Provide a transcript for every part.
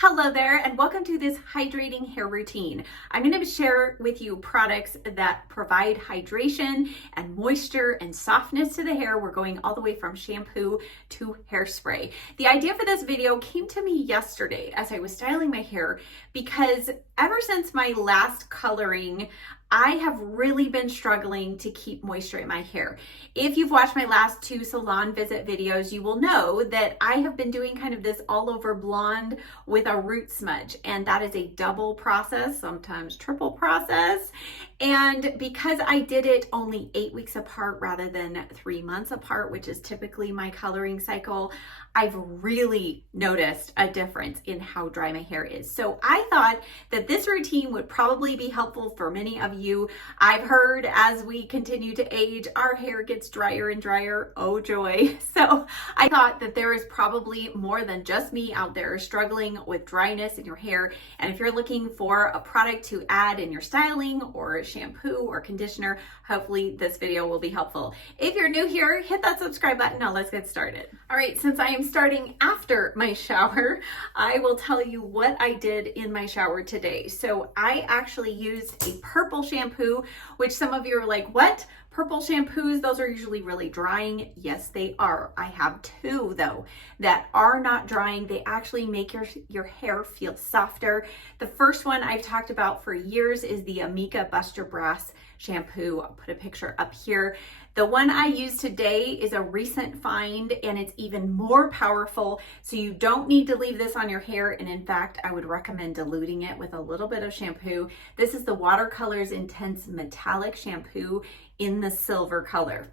Hello there and welcome to this hydrating hair routine. I'm going to share with you products that provide hydration and moisture and softness to the hair. We're going all the way from shampoo to hairspray. The idea for this video came to me yesterday as I was styling my hair because ever since my last coloring, I have really been struggling to keep moisture in my hair. If you've watched my last two salon visit videos, you will know that I have been doing kind of this all over blonde with a root smudge, and that is a double process, sometimes triple process. And because I did it only 8 weeks apart rather than 3 months apart, which is typically my coloring cycle, I've really noticed a difference in how dry my hair is. So I thought that this routine would probably be helpful for many of you. I've heard as we continue to age, our hair gets drier and drier. Oh joy. So I thought that there is probably more than just me out there struggling with dryness in your hair. And if you're looking for a product to add in your styling or shampoo or conditioner, hopefully this video will be helpful. If you're new here, hit that subscribe button. Now let's get started. All right, since I am starting after my shower, I will tell you what I did in my shower today. So I actually used a purple shampoo, which some of you are like, what? Purple shampoos, those are usually really drying. Yes, they are. I have two though that are not drying. They actually make your hair feel softer. The first one I've talked about for years is the Amika Buster Brass shampoo. I'll put a picture up here. The one I use today is a recent find and it's even more powerful. So you don't need to leave this on your hair. And in fact, I would recommend diluting it with a little bit of shampoo. This is the Watercolors Intense Metallic Shampoo in the silver color.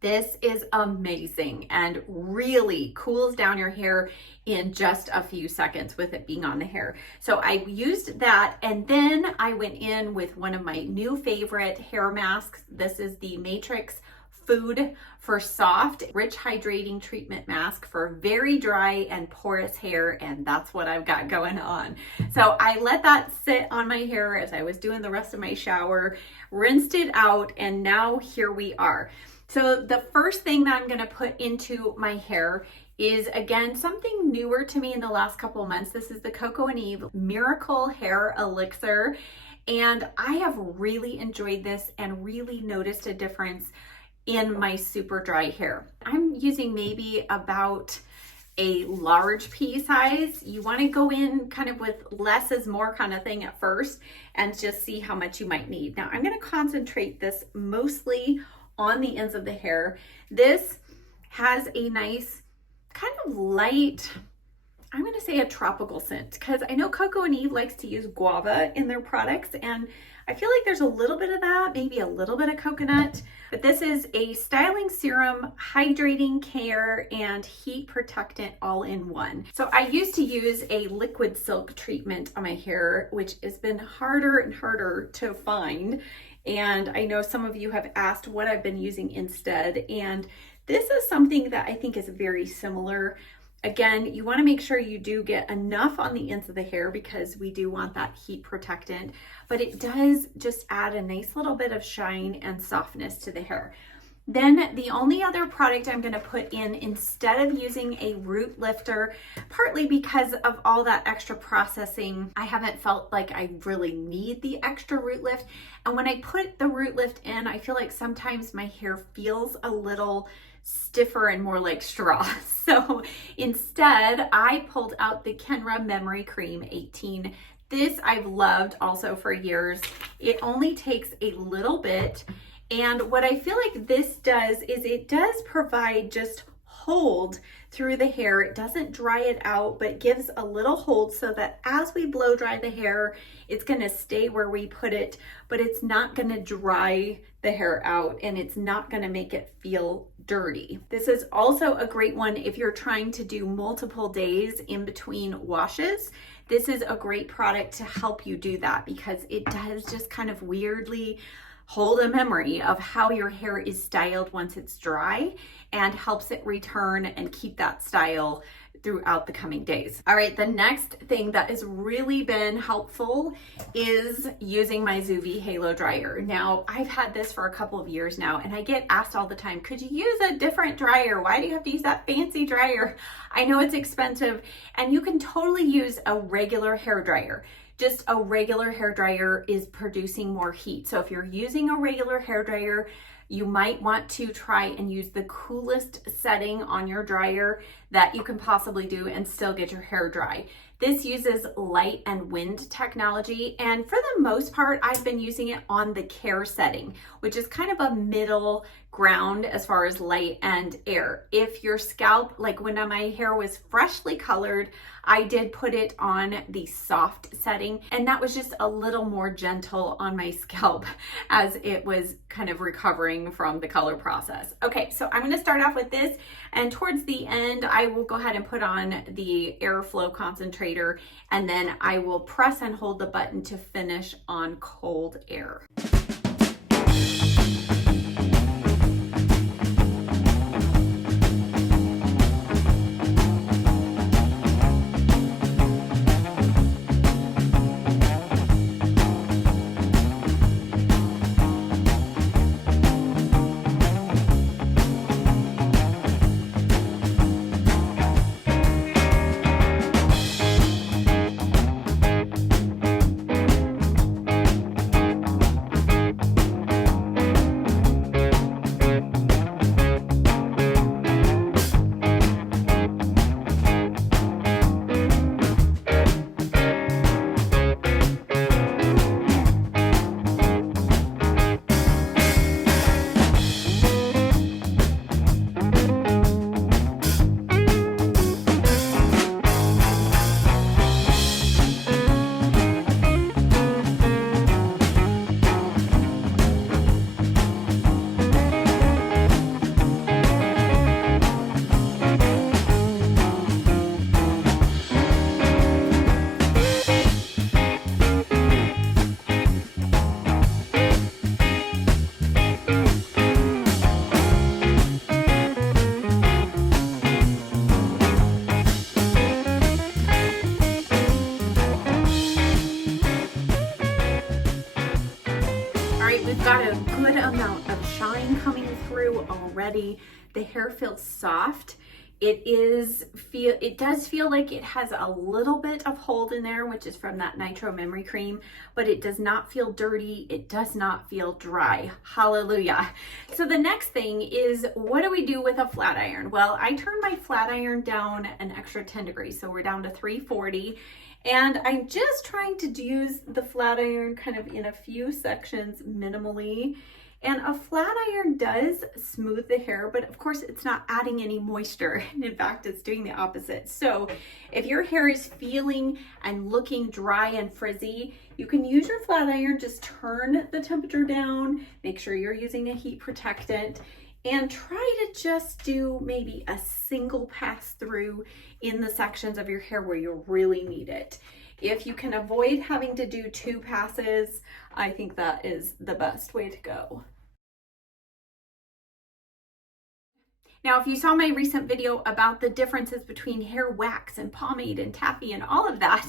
This is amazing and really cools down your hair in just a few seconds with it being on the hair. So I used that, and then I went in with one of my new favorite hair masks. This is the Matrix Food for Soft Rich Hydrating Treatment Mask for very dry and porous hair, and that's what I've got going on. So I let that sit on my hair as I was doing the rest of my shower, rinsed it out, and now here we are. So the first thing that I'm going to put into my hair is, again, something newer to me in the last couple of months. This is the Coco and Eve Miracle Hair Elixir, and I have really enjoyed this and really noticed a difference in my super dry hair. I'm using maybe about a large pea size. You want to go in kind of with less is more kind of thing at first and just see how much you might need. Now I'm going to concentrate this mostly on the ends of the hair. This has a nice kind of light, I'm going to say a tropical scent, because I know Coco and Eve likes to use guava in their products, and I feel like there's a little bit of that, maybe a little bit of coconut, but this is a styling serum, hydrating care, and heat protectant all in one. So I used to use a liquid silk treatment on my hair, which has been harder and harder to find. And I know some of you have asked what I've been using instead. And this is something that I think is very similar. Again, you want to make sure you do get enough on the ends of the hair because we do want that heat protectant, but it does just add a nice little bit of shine and softness to the hair. Then the only other product I'm going to put in instead of using a root lifter, partly because of all that extra processing, I haven't felt like I really need the extra root lift. And when I put the root lift in, I feel like sometimes my hair feels a little stiffer and more like straw. So instead, I pulled out the Kenra Memory Cream 18. This I've loved also for years. It only takes a little bit. And what I feel like this does is it does provide just hold through the hair. It doesn't dry it out, but gives a little hold so that as we blow dry the hair, it's going to stay where we put it, but it's not going to dry the hair out and it's not going to make it feel dirty. This is also a great one if you're trying to do multiple days in between washes. This is a great product to help you do that because it does just kind of weirdly hold a memory of how your hair is styled once it's dry and helps it return and keep that style throughout the coming days. All right, the next thing that has really been helpful is using my Zuvi Halo dryer. Now, I've had this for a couple of years now, and I get asked all the time, could you use a different dryer? Why do you have to use that fancy dryer? I know it's expensive, and you can totally use a regular hair dryer. Just a regular hair dryer is producing more heat. So if you're using a regular hair dryer, you might want to try and use the coolest setting on your dryer that you can possibly do and still get your hair dry. This uses light and wind technology, and for the most part, I've been using it on the care setting, which is kind of a middle ground as far as light and air. If your scalp, like when my hair was freshly colored, I did put it on the soft setting, and that was just a little more gentle on my scalp as it was kind of recovering from the color process. Okay, so I'm gonna start off with this, and towards the end, I will go ahead and put on the airflow concentrator, and then I will press and hold the button to finish on cold air. We've got a good amount of shine coming through already. The hair feels soft. It does feel like it has a little bit of hold in there, which is from that Nitro Memory Cream, but it does not feel dirty. It does not feel dry. Hallelujah. So the next thing is, what do we do with a flat iron? Well, I turned my flat iron down an extra 10 degrees. So we're down to 340. And I'm just trying to use the flat iron kind of in a few sections minimally. And a flat iron does smooth the hair, but of course it's not adding any moisture. In fact, it's doing the opposite. So if your hair is feeling and looking dry and frizzy, you can use your flat iron, just turn the temperature down, make sure you're using a heat protectant, and try to just do maybe a single pass through in the sections of your hair where you really need it. If you can avoid having to do 2 passes, I think that is the best way to go. Now, if you saw my recent video about the differences between hair wax and pomade and taffy and all of that,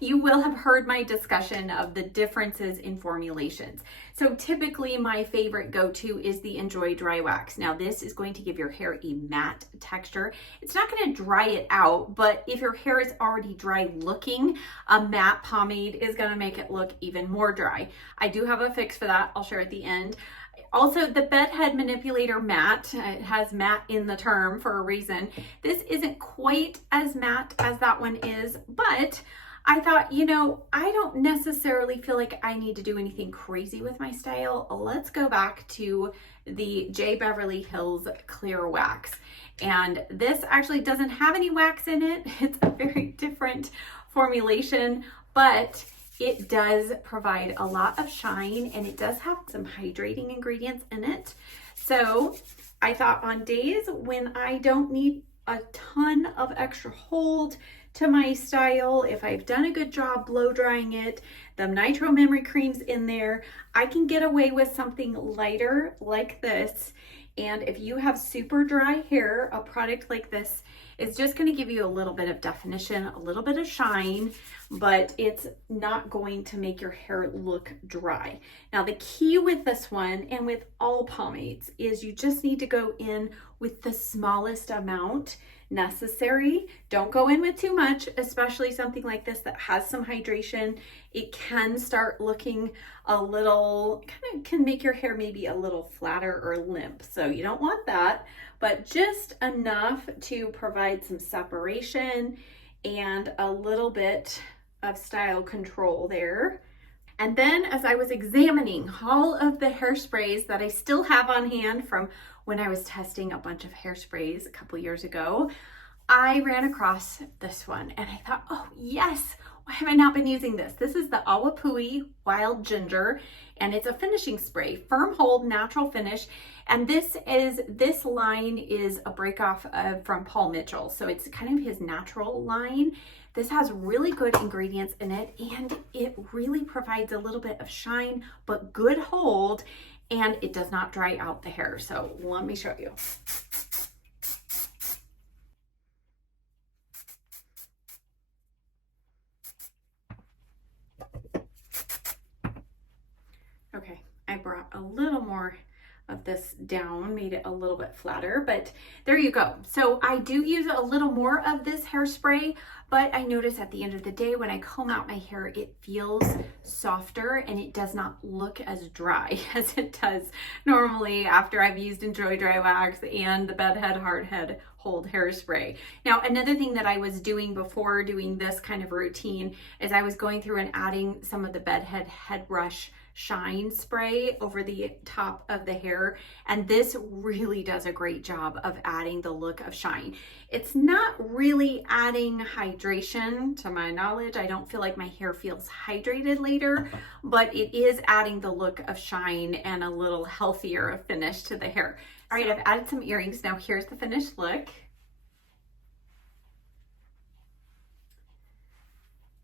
you will have heard my discussion of the differences in formulations. So typically my favorite go-to is the Enjoy Dry Wax. Now this is going to give your hair a matte texture. It's not going to dry it out, but if your hair is already dry looking, a matte pomade is going to make it look even more dry. I do have a fix for that. I'll share at the end. Also, the Bedhead Manipulator Matte, it has matte in the term for a reason. This isn't quite as matte as that one is, but I thought, you know, I don't necessarily feel like I need to do anything crazy with my style. Let's go back to the J. Beverly Hills Clear Wax. And this actually doesn't have any wax in it. It's a very different formulation, but it does provide a lot of shine, and it does have some hydrating ingredients in it. So I thought on days when I don't need a ton of extra hold to my style, if I've done a good job blow drying it, the Nitro Memory Cream's in there, I can get away with something lighter like this And if you have super dry hair, a product like this is just going to give you a little bit of definition, a little bit of shine, but it's not going to make your hair look dry. Now, the key with this one and with all pomades is you just need to go in with the smallest amount necessary. Don't go in with too much, especially something like this that has some hydration. It can start looking a little, kind of can make your hair maybe a little flatter or limp. So you don't want that, but just enough to provide some separation and a little bit of style control there. And then as I was examining all of the hairsprays that I still have on hand from when I was testing a bunch of hairsprays a couple years ago, I ran across this one and I thought, oh yes, why have I not been using this? This is the Awapui Wild Ginger, and it's a finishing spray, firm hold, natural finish. And this line is a break off from Paul Mitchell. So it's kind of his natural line. This has really good ingredients in it, and it really provides a little bit of shine, but good hold, and it does not dry out the hair. So let me show you. Okay, I brought a little more of this down, made it a little bit flatter, but there you go. So I do use a little more of this hairspray, but I notice at the end of the day when I comb out my hair, it feels softer and it does not look as dry as it does normally after I've used Enjoy Dry Wax and the Bedhead Hardhead Hold Hairspray. Now, another thing that I was doing before doing this kind of routine is I was going through and adding some of the Bedhead Head Brush Shine spray over the top of the hair, and this really does a great job of adding the look of shine. It's not really adding hydration to my knowledge. I don't feel like my hair feels hydrated later, but it is adding the look of shine and a little healthier finish to the hair. All right, I've added some earrings. Now here's the finished look.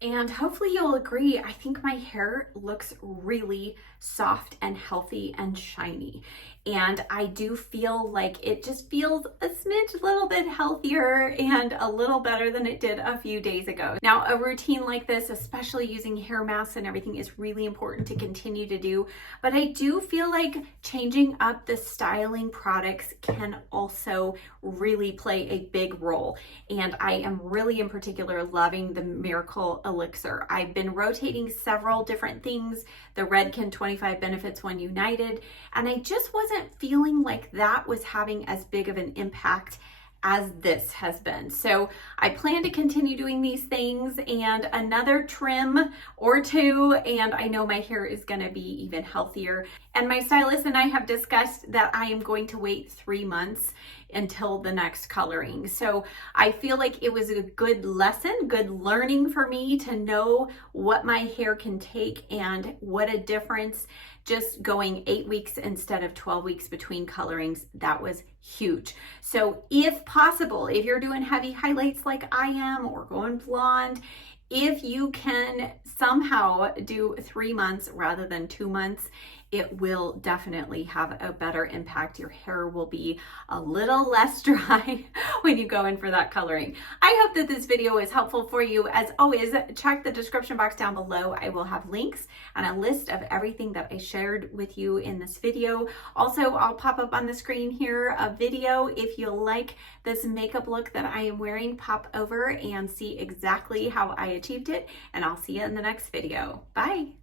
And hopefully you'll agree, I think my hair looks really soft and healthy and shiny. And I do feel like it just feels a smidge, little bit healthier and a little better than it did a few days ago. Now, a routine like this, especially using hair masks and everything, is really important to continue to do. But I do feel like changing up the styling products can also really play a big role. And I am really in particular loving the Miracle Elixir. I've been rotating several different things, the Redken 25 Benefits One United, and I just wasn't feeling like that was having as big of an impact as this has been. So I plan to continue doing these things and another trim or two, and I know my hair is going to be even healthier. And my stylist and I have discussed that I am going to wait 3 months until the next coloring. So I feel like it was a good lesson, good learning for me to know what my hair can take and what a difference just going 8 weeks instead of 12 weeks between colorings. That was huge. So if possible, if you're doing heavy highlights like I am or going blonde, if you can somehow do 3 months rather than 2 months, it will definitely have a better impact. Your hair will be a little less dry when you go in for that coloring. I hope that this video is helpful for you. As always, check the description box down below. I will have links and a list of everything that I shared with you in this video. Also, I'll pop up on the screen here a video if you like this makeup look that I am wearing. Pop over and see exactly how I achieved it, and I'll see you in the next video. Bye.